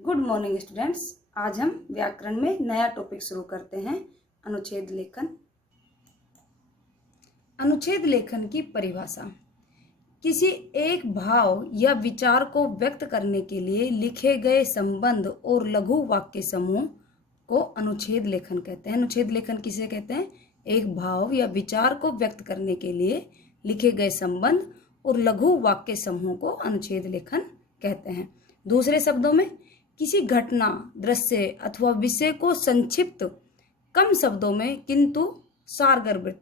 Good morning students. आज हम व्याकरण में नया टॉपिक शुरू करते हैं, अनुच्छेद लेखन। अनुच्छेद लेखन की परिभाषा किसी एक भाव या विचार को व्यक्त करने के लिए लिखे गए संबंध और लघु वाक्य समूह को अनुच्छेद लेखन कहते हैं। अनुच्छेद लेखन किसे कहते हैं? एक भाव या विचार को व्यक्त करने के लिए लिखे गए संबंध और लघु वाक्य समूह को अनुच्छेद लेखन कहते हैं। दूसरे शब्दों में, किसी घटना, दृश्य अथवा विषय को संक्षिप्त, कम शब्दों में किंतु सारगर्भित,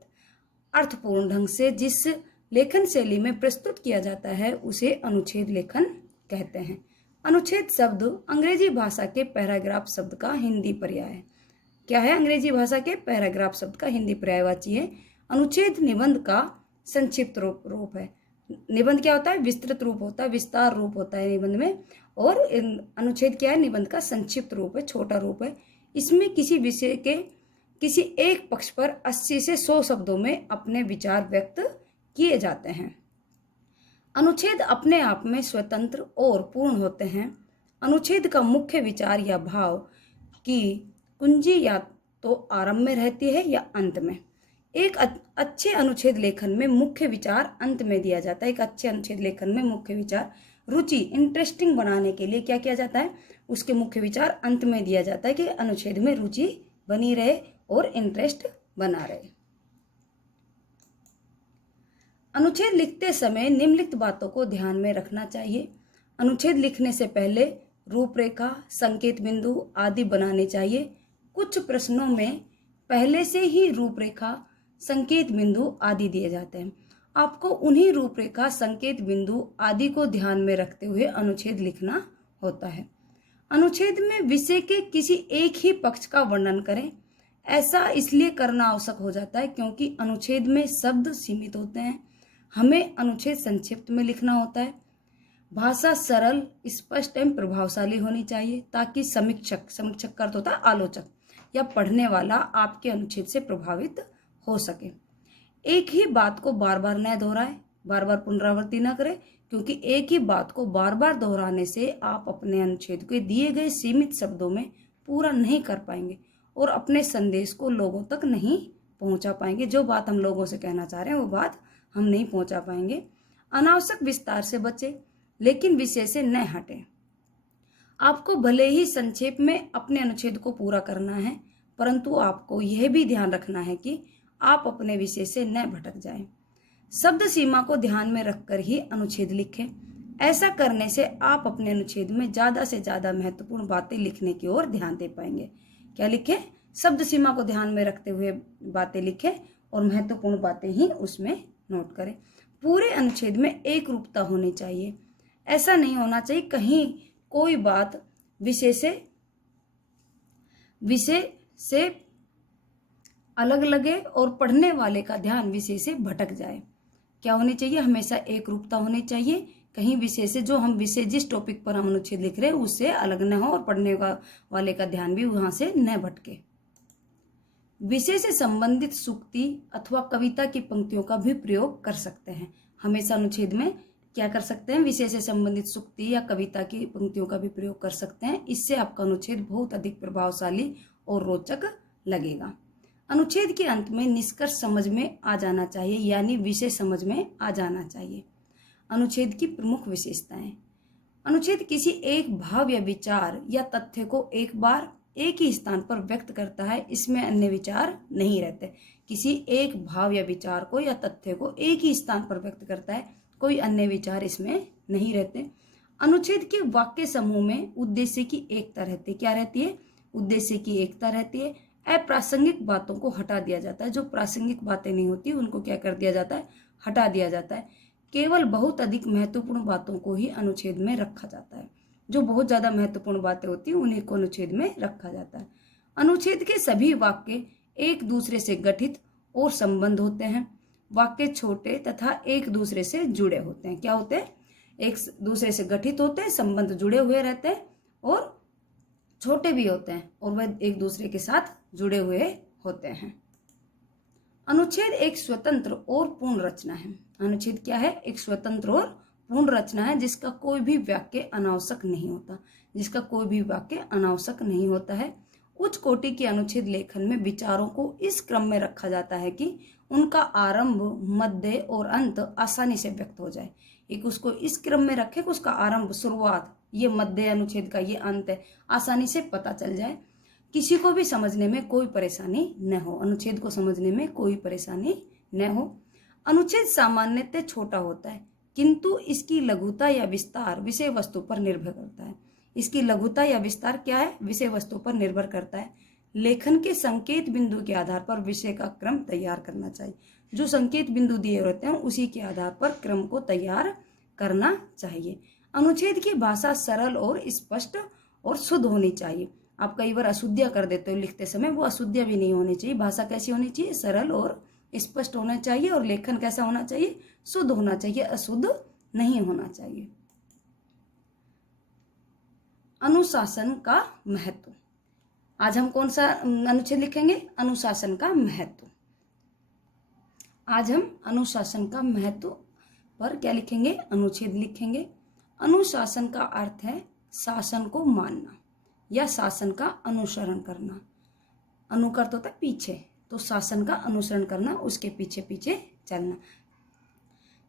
अर्थपूर्ण ढंग से जिस लेखन शैली में प्रस्तुत किया जाता है उसे अनुच्छेद लेखन कहते हैं। अनुच्छेद शब्द अंग्रेजी भाषा के पैराग्राफ शब्द का हिंदी पर्याय है। क्या है? अंग्रेजी भाषा के पैराग्राफ शब्द का हिंदी पर्यायवाची है। अनुच्छेद निबंध का संक्षिप्त रूप है। निबंध क्या होता है? विस्तृत रूप होता है, विस्तार रूप होता है निबंध में। और अनुच्छेद क्या है? निबंध का संक्षिप्त रूप है, छोटा रूप है। इसमें किसी विषय के किसी एक पक्ष पर 80 से 100 शब्दों में अपने विचार व्यक्त किए जाते हैं। अनुच्छेद अपने आप में स्वतंत्र और पूर्ण होते हैं। अनुच्छेद का मुख्य विचार या भाव की कुंजी या तो आरंभ में रहती है या अंत में। एक अच्छे अनुच्छेद लेखन में मुख्य विचार अंत में दिया जाता है। एक अच्छे अनुच्छेद लेखन में मुख्य विचार, रुचि, इंटरेस्टिंग बनाने के लिए क्या किया जाता है? उसके मुख्य विचार अंत में दिया जाता है कि अनुच्छेद में रुचि बनी रहे और इंटरेस्ट बना रहे। अनुच्छेद लिखते समय निम्नलिखित बातों को ध्यान में रखना चाहिए। अनुच्छेद लिखने से पहले रूपरेखा, संकेत बिंदु आदि बनाने चाहिए। कुछ प्रश्नों में पहले से ही रूपरेखा, संकेत बिंदु आदि दिए जाते हैं। आपको उन्हीं रूपरेखा, संकेत बिंदु आदि को ध्यान में रखते हुए अनुच्छेद लिखना होता है। अनुच्छेद में विषय के किसी एक ही पक्ष का वर्णन करें। ऐसा इसलिए करना आवश्यक हो जाता है क्योंकि अनुच्छेद में शब्द सीमित होते हैं। हमें अनुच्छेद संक्षिप्त में लिखना होता है। भाषा सरल, स्पष्ट एवं प्रभावशाली होनी चाहिए ताकि समीक्षक का अर्थ होता है आलोचक या पढ़ने वाला आपके अनुच्छेद से प्रभावित हो सके। एक ही बात को बार बार न दोहराए, बार बार पुनरावृत्ति न करें, क्योंकि एक ही बात को बार बार दोहराने से आप अपने अनुच्छेद के दिए गए सीमित शब्दों में पूरा नहीं कर पाएंगे और अपने संदेश को लोगों तक नहीं पहुंचा पाएंगे। जो बात हम लोगों से कहना चाह रहे हैं वो बात हम नहीं पहुंचा पाएंगे। अनावश्यक विस्तार से बचें, लेकिन विषय से न हटें। आपको भले ही संक्षेप में अपने अनुच्छेद को पूरा करना है, परंतु आपको यह भी ध्यान रखना है कि आप अपने विषय से न भटक जाएं। शब्द सीमा को ध्यान में रखकर ही अनुच्छेद लिखें। ऐसा करने से आप अपने अनुच्छेद में ज़्यादा से ज़्यादा महत्वपूर्ण बातें लिखने की ओर ध्यान दे पाएंगे। क्या लिखें? शब्द सीमा को ध्यान में रखते हुए बातें लिखें और महत्वपूर्ण बातें ही उसमें नोट करें। पूरे अनुच्छेद में एक रूपता होनी चाहिए। ऐसा नहीं होना चाहिए कहीं कोई बात विषय से अलग लगे और पढ़ने वाले का ध्यान विषय से भटक जाए। क्या होनी चाहिए? हमेशा एक रूपता होनी चाहिए। कहीं विषय से, जो हम विषय जिस टॉपिक पर हम अनुच्छेद लिख रहे हैं उससे अलग न हो और पढ़ने वाले का ध्यान भी वहां से न भटके। विषय से संबंधित सूक्ति अथवा कविता की पंक्तियों का भी प्रयोग कर सकते हैं। हमेशा अनुच्छेद में क्या कर सकते हैं? विषय से संबंधित सूक्ति या कविता की पंक्तियों का भी प्रयोग कर सकते हैं। इससे आपका अनुच्छेद बहुत अधिक प्रभावशाली और रोचक लगेगा। अनुच्छेद के अंत में निष्कर्ष समझ में आ जाना चाहिए, यानी विषय समझ में आ जाना चाहिए। अनुच्छेद की प्रमुख विशेषताएं। अनुच्छेद किसी एक भाव या विचार या तथ्य को एक बार एक ही स्थान पर व्यक्त करता है। इसमें अन्य विचार नहीं रहते। किसी एक भाव या विचार को या तथ्य को एक ही स्थान पर व्यक्त करता है, कोई अन्य विचार इसमें नहीं रहते। अनुच्छेद के वाक्य समूह में उद्देश्य की एकता रहती है। क्या रहती है? उद्देश्य की एकता रहती है। अप्रासंगिक बातों को हटा दिया जाता है। जो प्रासंगिक बातें नहीं होती उनको क्या कर दिया जाता है? हटा दिया जाता है। केवल बहुत अधिक महत्वपूर्ण बातों को ही अनुच्छेद में रखा जाता है। जो बहुत ज्यादा महत्वपूर्ण बातें होती हैं उन्हीं को अनुच्छेद में रखा जाता है। अनुच्छेद के सभी वाक्य एक दूसरे से गठित और संबंध होते हैं। वाक्य छोटे तथा एक दूसरे से जुड़े होते हैं। क्या होते हैं? एक दूसरे से गठित होते हैं, संबंध जुड़े हुए रहते हैं और छोटे भी होते हैं और वह एक दूसरे के साथ जुड़े हुए होते हैं। अनुच्छेद एक स्वतंत्र और पूर्ण रचना है। अनुच्छेद क्या है? एक स्वतंत्र और पूर्ण रचना है जिसका कोई भी वाक्य अनावश्यक नहीं होता। जिसका कोई भी वाक्य अनावश्यक नहीं होता है। उच्च कोटि के अनुच्छेद लेखन में विचारों को इस क्रम में रखा जाता है कि उनका आरंभ, मध्य और अंत आसानी से व्यक्त हो जाए। एक उसको इस क्रम में रखे कि उसका आरंभ, शुरुआत, ये मध्य अनुच्छेद का ये अंत है, आसानी से पता चल जाए, किसी को भी समझने में कोई परेशानी न हो, अनुच्छेद को समझने में कोई परेशानी न हो। अनुच्छेद सामान्यतः छोटा होता है, किंतु इसकी लघुता या विस्तार विषय वस्तु पर निर्भर करता है। इसकी लघुता या विस्तार क्या है? विषय वस्तु पर निर्भर करता है। लेखन के संकेत बिंदु के आधार पर विषय का क्रम तैयार करना चाहिए। जो संकेत बिंदु दिए होते हैं उसी के आधार पर क्रम को तैयार करना चाहिए। अनुच्छेद की भाषा सरल और स्पष्ट और शुद्ध होनी चाहिए। आप कई बार अशुद्धियां कर देते हो लिखते समय, वो अशुद्धियां भी नहीं होनी चाहिए। भाषा कैसी होनी चाहिए? सरल और स्पष्ट होना चाहिए। और लेखन कैसा होना चाहिए? शुद्ध होना चाहिए, अशुद्ध नहीं होना चाहिए। अनुशासन का महत्व। आज हम कौन सा अनुच्छेद लिखेंगे? अनुशासन का महत्व। आज हम अनुशासन का महत्व पर क्या लिखेंगे? अनुच्छेद लिखेंगे। अनुशासन का अर्थ है शासन को मानना या शासन का अनुसरण करना। अनुकर्त होता है पीछे, तो शासन का अनुसरण करना, उसके पीछे पीछे चलना।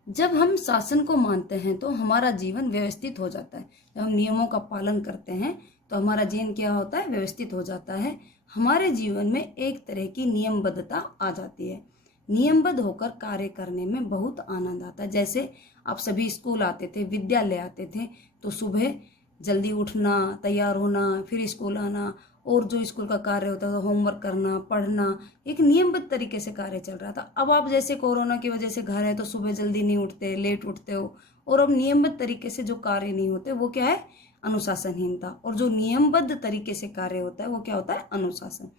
जब हम शासन को मानते हैं तो हमारा जीवन व्यवस्थित हो जाता है। जब हम नियमों का पालन करते हैं तो हमारा जीवन क्या होता है? व्यवस्थित हो जाता है। हमारे जीवन में एक तरह की नियमबद्धता आ जाती है। नियमबद्ध होकर कार्य करने में बहुत आनंद आता है। जैसे आप सभी स्कूल आते थे, विद्यालय आते थे, तो सुबह जल्दी उठना, तैयार होना, फिर स्कूल आना, और जो स्कूल का कार्य होता था, होमवर्क करना, पढ़ना, एक नियमबद्ध तरीके से कार्य चल रहा था। अब आप जैसे कोरोना की वजह से घर है तो सुबह जल्दी नहीं उठते, लेट उठते हो, और अब नियमबद्ध तरीके से जो कार्य नहीं होते वो क्या है? अनुशासनहीनता। और जो नियमबद्ध तरीके से कार्य होता है वो क्या होता है? अनुशासन।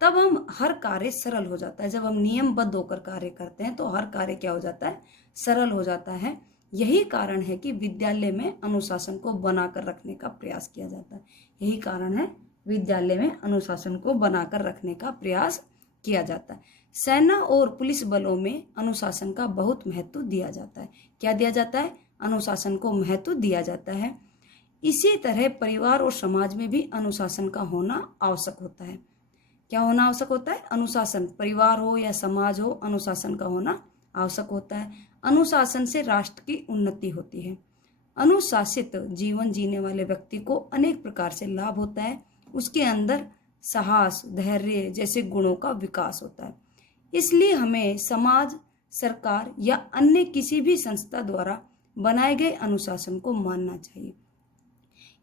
तब हम हर कार्य सरल हो जाता है। जब हम नियमबद्ध होकर कार्य करते हैं तो हर कार्य क्या हो जाता है? सरल हो जाता है। यही कारण है कि विद्यालय में अनुशासन को बनाकर रखने का प्रयास किया जाता है। यही कारण है विद्यालय में अनुशासन को बनाकर रखने का प्रयास किया जाता है। सेना और पुलिस बलों में अनुशासन का बहुत महत्व दिया जाता है। क्या दिया जाता है? अनुशासन को महत्व दिया जाता है। इसी तरह परिवार और समाज में भी अनुशासन का होना आवश्यक होता है। क्या होना आवश्यक होता है? अनुशासन। परिवार हो या समाज हो, अनुशासन का होना आवश्यक होता है। अनुशासन से राष्ट्र की उन्नति होती है। अनुशासित जीवन जीने वाले व्यक्ति को अनेक प्रकार से लाभ होता है। उसके अंदर साहस, धैर्य जैसे गुणों का विकास होता है। इसलिए हमें समाज, सरकार या अन्य किसी भी संस्था द्वारा बनाए गए अनुशासन को मानना चाहिए।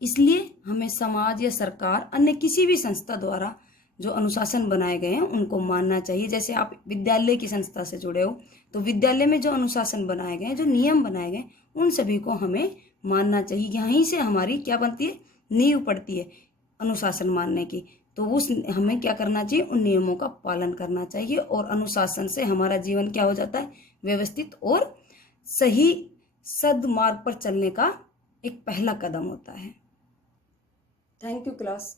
इसलिए हमें समाज या सरकार, अन्य किसी भी संस्था द्वारा जो अनुशासन बनाए गए हैं उनको मानना चाहिए। जैसे आप विद्यालय की संस्था से जुड़े हो तो विद्यालय में जो अनुशासन बनाए गए हैं, जो नियम बनाए गए, उन सभी को हमें मानना चाहिए। यहीं से हमारी क्या बनती है? नींव पड़ती है अनुशासन मानने की। तो उस हमें क्या करना चाहिए? उन नियमों का पालन करना चाहिए। और अनुशासन से हमारा जीवन क्या हो जाता है? व्यवस्थित और सही सद्मार्ग पर चलने का एक पहला कदम होता है। Thank you class.